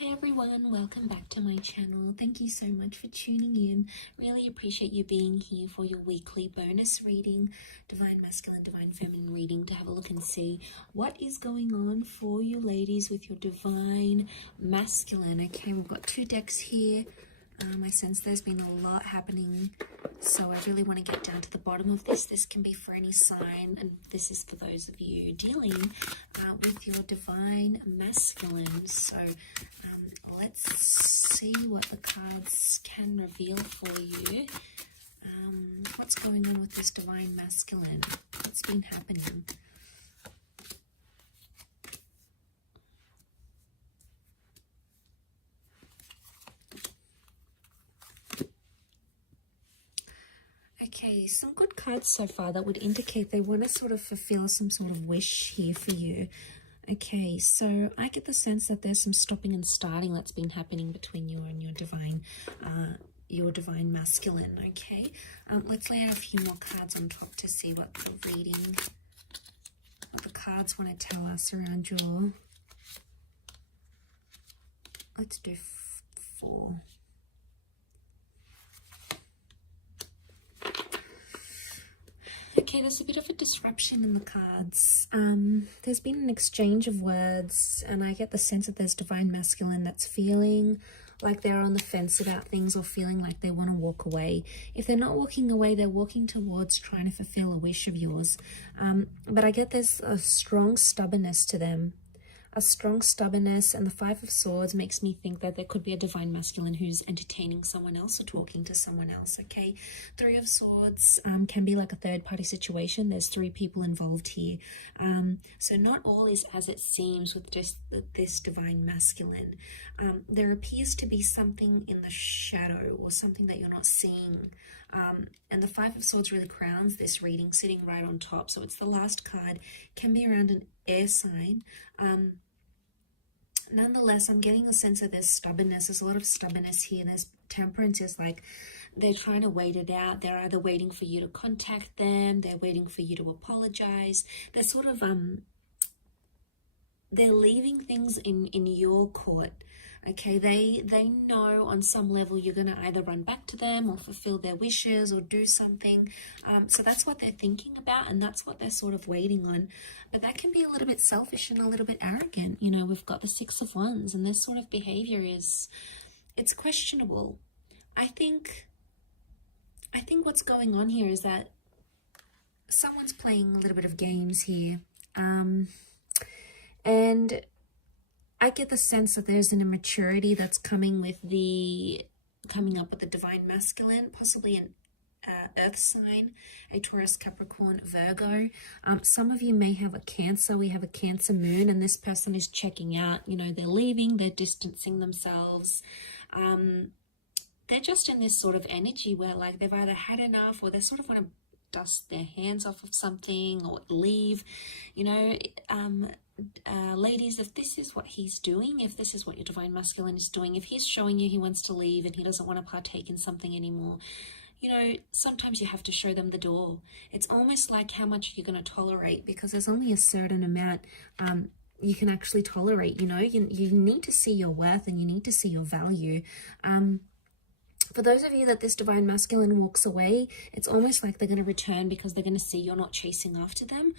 Hi everyone, welcome back to my channel. Thank you so much for tuning in. Really appreciate you being here for your weekly bonus reading, Divine Masculine, Divine Feminine reading, to have a look and see what is going on for you ladies with your Divine Masculine. Okay, we've got two decks here. I sense there's been a lot happening, so I really want to get down to the bottom of this. This can be for any sign, and this is for those of you dealing with your Divine Masculine. So let's see what the cards can reveal for you. What's going on with this Divine Masculine? What's been happening? Okay, some good cards so far that would indicate they want to sort of fulfill some sort of wish here for you. Okay, so I get the sense that there's some stopping and starting that's been happening between you and your Divine Masculine. Okay, let's lay out a few more cards on top to see what the reading, what the cards want to tell us around your. Let's do 4. Okay, there's a bit of a disruption in the cards. There's been an exchange of words, and I get the sense that there's Divine Masculine that's feeling like they're on the fence about things, or feeling like they want to walk away. If they're not walking away, they're walking towards trying to fulfill a wish of yours. But I get there's a strong stubbornness to them. A strong stubbornness, and the 5 of Swords makes me think that there could be a Divine Masculine who's entertaining someone else or talking to someone else, okay? 3 of Swords can be like a third-party situation. There's 3 people involved here. So not all is as it seems with just this Divine Masculine. There appears to be something in the shadow, or something that you're not seeing. And the 5 of Swords really crowns this reading, sitting right on top. So it's the last card, can be around an air sign. Nonetheless, I'm getting the sense that there's stubbornness. There's a lot of stubbornness here. There's temperance. Is like they're trying to wait it out. They're either waiting for you to contact them. They're waiting for you to apologize. They're sort of, they're leaving things in your court. Okay, they know on some level you're going to either run back to them or fulfill their wishes or do something. So that's what they're thinking about, and that's what they're sort of waiting on. But that can be a little bit selfish and a little bit arrogant. You know, we've got the 6 of Wands, and this sort of behavior it's questionable. I think what's going on here is that someone's playing a little bit of games here. And I get the sense that there's an immaturity that's coming up with the Divine Masculine, possibly an earth sign, a Taurus, Capricorn, Virgo. Some of you may have a Cancer. We have a Cancer moon, and this person is checking out. You know, they're leaving, they're distancing themselves. They're just in this sort of energy where like they've either had enough, or they sort of want to dust their hands off of something or leave. You know, ladies, if this is what he's doing, if this is what your Divine Masculine is doing, if he's showing you he wants to leave and he doesn't want to partake in something anymore, you know, sometimes you have to show them the door. It's almost like how much you're going to tolerate, because there's only a certain amount you can actually tolerate. You know, you need to see your worth, and you need to see your value. For those of you that this Divine Masculine walks away, it's almost like they're going to return because they're going to see you're not chasing after them.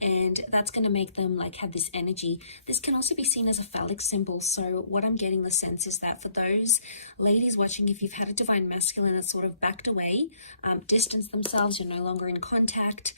And that's going to make them like have this energy. This can also be seen as a phallic symbol. So what I'm getting the sense is that for those ladies watching, if you've had a Divine Masculine that's sort of backed away, distanced themselves, you're no longer in contact,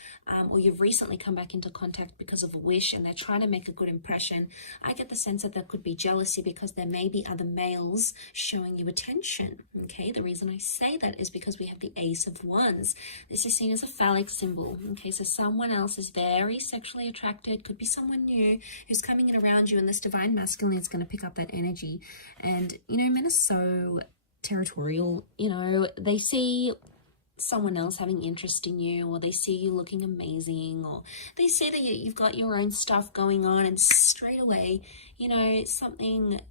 or you've recently come back into contact because of a wish and they're trying to make a good impression, I get the sense that there could be jealousy because there may be other males showing you attention. Okay, the reason I say that is because we have the Ace of Wands. This is seen as a phallic symbol. Okay, so someone else is very sexually attracted, could be someone new who's coming in around you, and this Divine Masculine is going to pick up that energy. And, you know, men are so territorial. You know, they see someone else having interest in you, or they see you looking amazing, or they see that you've got your own stuff going on, and straight away, you know, something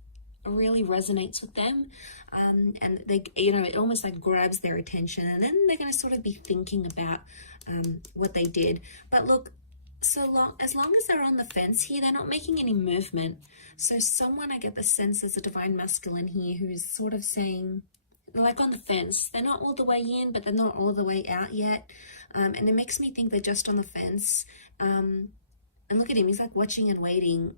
really resonates with them, and they, you know, it almost like grabs their attention, and then they're going to sort of be thinking about what they did. But look, as long as they're on the fence here, they're not making any movement. So someone, I get the sense, is a divine masculine here who's sort of saying, like on the fence. They're not all the way in, but they're not all the way out yet. And it makes me think they're just on the fence. And look at him, he's like watching and waiting.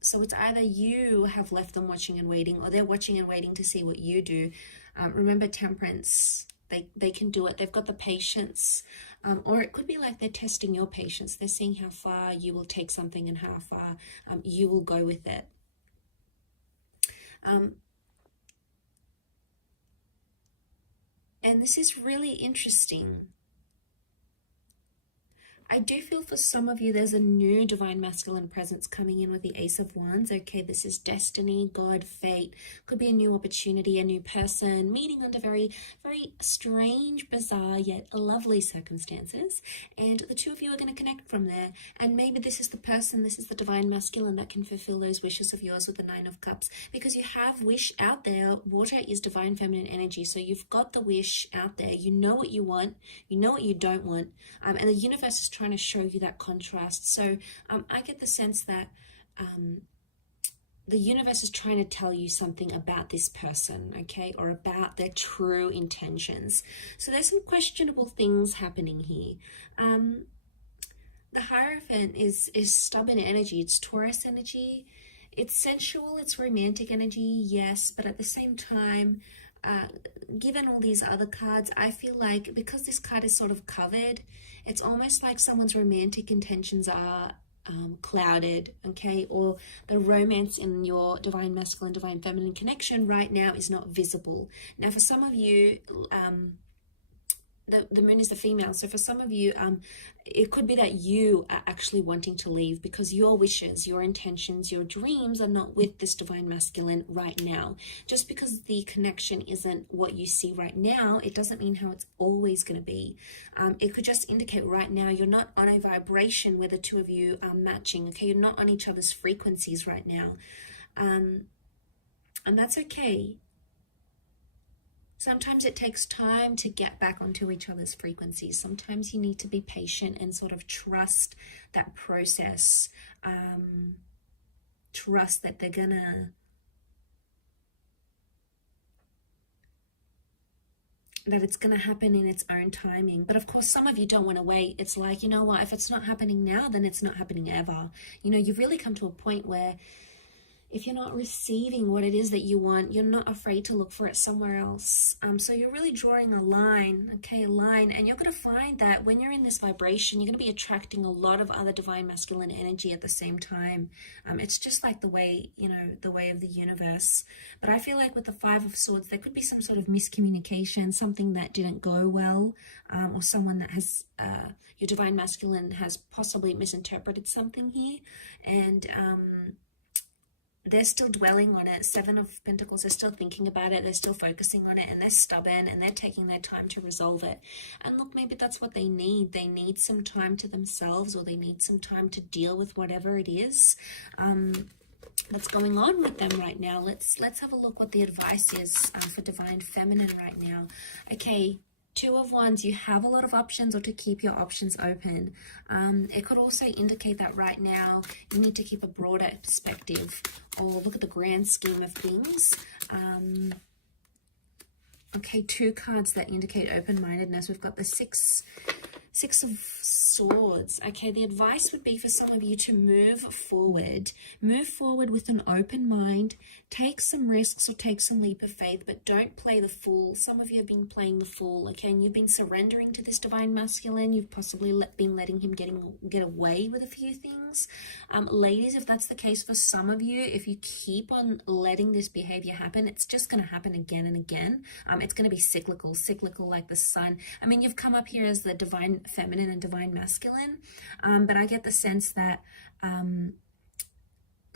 So it's either you have left them watching and waiting, or they're watching and waiting to see what you do. Remember, temperance, they can do it. They've got the patience. Or it could be like they're testing your patience. They're seeing how far you will take something and how far you will go with it. And this is really interesting. I do feel for some of you there's a new divine masculine presence coming in with the Ace of Wands. Okay, this is destiny, God, fate. Could be a new opportunity, a new person, meeting under very, very strange, bizarre, yet lovely circumstances. And the two of you are going to connect from there. And maybe this is the person, this is the divine masculine that can fulfill those wishes of yours with the Nine of Cups. Because you have wish out there. Water is divine feminine energy. So you've got the wish out there. You know what you want. You know what you don't want. And the universe is trying to show you that contrast. So I get the sense that the universe is trying to tell you something about this person, okay, or about their true intentions. So there's some questionable things happening here. The Hierophant is stubborn energy. It's Taurus energy. It's sensual, it's romantic energy, yes, but at the same time, given all these other cards, I feel like because this card is sort of covered, it's almost like someone's romantic intentions are clouded, okay, or the romance in your divine masculine, divine feminine connection right now is not visible. Now, for some of you, the moon is the female, so for some of you it could be that you are actually wanting to leave because your wishes, your intentions, your dreams are not with this divine masculine right now. Just because the connection isn't what you see right now, it doesn't mean how it's always going to be. It could just indicate right now you're not on a vibration where the two of you are matching, okay? You're not on each other's frequencies right now, and that's okay. Sometimes it takes time to get back onto each other's frequencies. Sometimes you need to be patient and sort of trust that process. Trust that they're gonna, that it's gonna happen in its own timing. But of course, some of you don't want to wait. It's like, you know what, if it's not happening now, then it's not happening ever. You know, you've really come to a point where if you're not receiving what it is that you want, you're not afraid to look for it somewhere else. So you're really drawing a line, okay, a line, and you're going to find that when you're in this vibration, you're going to be attracting a lot of other divine masculine energy at the same time. It's just like the way, you know, the way of the universe. But I feel like with the Five of Swords, there could be some sort of miscommunication, something that didn't go well, or someone that has, your divine masculine has possibly misinterpreted something here, and they're still dwelling on it. Seven of Pentacles, they're still thinking about it, they're still focusing on it, and they're stubborn, and they're taking their time to resolve it. And look, maybe that's what they need. They need some time to themselves, or they need some time to deal with whatever it is that's going on with them right now. Let's have a look what the advice is for divine feminine right now. Okay, Two of Wands, you have a lot of options, or to keep your options open. It could also indicate that right now you need to keep a broader perspective, or look at the grand scheme of things. Okay, two cards that indicate open-mindedness. We've got the Six of Swords. Okay, the advice would be for some of you to move forward. Move forward with an open mind. Take some risks or take some leap of faith, but don't play the fool. Some of you have been playing the fool, okay, and you've been surrendering to this divine masculine. You've possibly been letting him get away with a few things. Ladies, if that's the case for some of you, if you keep on letting this behavior happen, it's just going to happen again and again. It's going to be cyclical like the sun. I mean, you've come up here as the divine feminine and divine masculine, but I get the sense that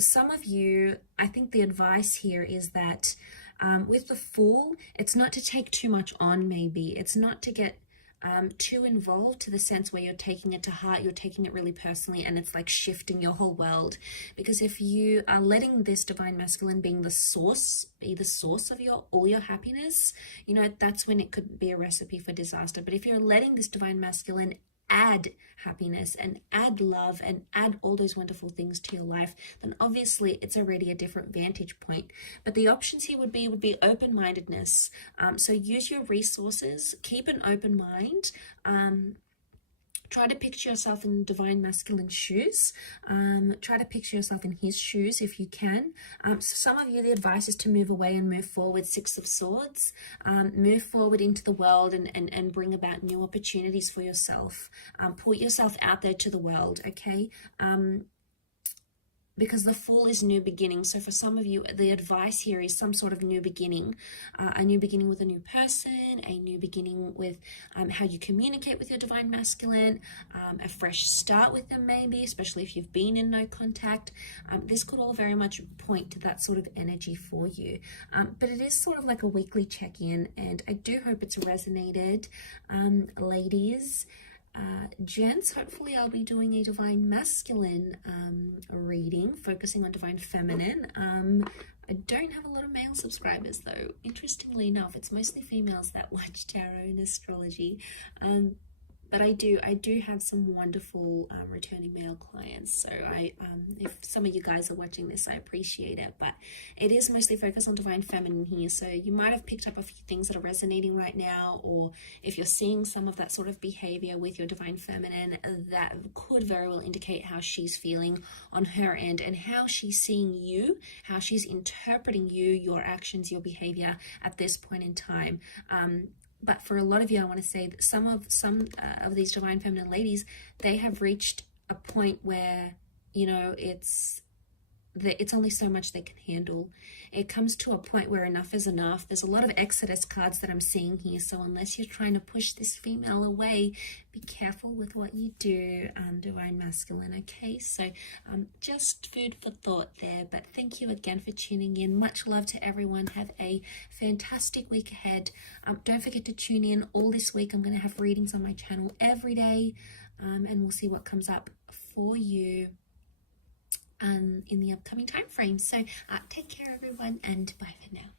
some of you, I think the advice here is that with the Fool, it's not to take too much on. Maybe it's not to get too involved, to the sense where you're taking it to heart, you're taking it really personally, and it's like shifting your whole world. Because if you are letting this divine masculine be the source of all your happiness, you know, that's when it could be a recipe for disaster. But if you're letting this divine masculine add happiness and add love and add all those wonderful things to your life, then obviously it's already a different vantage point. But the options here would be open-mindedness. So use your resources, keep an open mind. Try to picture yourself in divine masculine shoes. Try to picture yourself in his shoes if you can. So some of you, the advice is to move away and move forward. Six of Swords. Move forward into the world and bring about new opportunities for yourself. Put yourself out there to the world, okay? Because the Fool is new beginning. So for some of you, the advice here is some sort of new beginning, a new beginning with a new person, a new beginning with how you communicate with your divine masculine, a fresh start with them maybe, especially if you've been in no contact. This could all very much point to that sort of energy for you. But it is sort of like a weekly check-in, and I do hope it's resonated, ladies. Gents, hopefully I'll be doing a divine masculine reading, focusing on divine feminine. I don't have a lot of male subscribers though. Interestingly enough, it's mostly females that watch tarot and astrology. But I do have some wonderful returning male clients. So if some of you guys are watching this, I appreciate it. But it is mostly focused on divine feminine here. So you might have picked up a few things that are resonating right now, or if you're seeing some of that sort of behavior with your divine feminine, that could very well indicate how she's feeling on her end and how she's seeing you, how she's interpreting you, your actions, your behavior at this point in time. But for a lot of you, I want to say that some of these divine feminine ladies, they have reached a point where, you know, it's only so much they can handle. It comes to a point where enough is enough. There's a lot of Exodus cards that I'm seeing here. So unless you're trying to push this female away, be careful with what you do, divine masculine, okay? So just food for thought there. But thank you again for tuning in. Much love to everyone. Have a fantastic week ahead. Don't forget to tune in all this week. I'm going to have readings on my channel every day, and we'll see what comes up for you in the upcoming time frame. So take care everyone, and bye for now.